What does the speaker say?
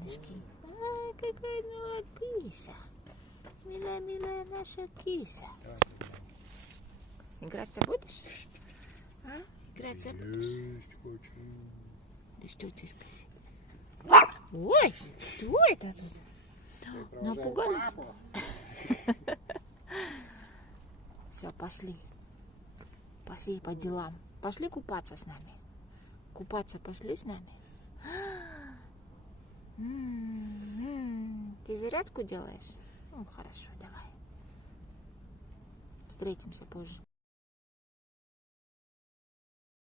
Ай, какая милая киса. Милая наша киса. Играться будешь? А? Играться будешь? Да что ты сказал? Ой, что это тут? Напугались? Все, пошли. Пошли по делам. Пошли купаться с нами. Купаться пошли с нами? Ты зарядку делаешь? Ну, хорошо, давай. Встретимся позже.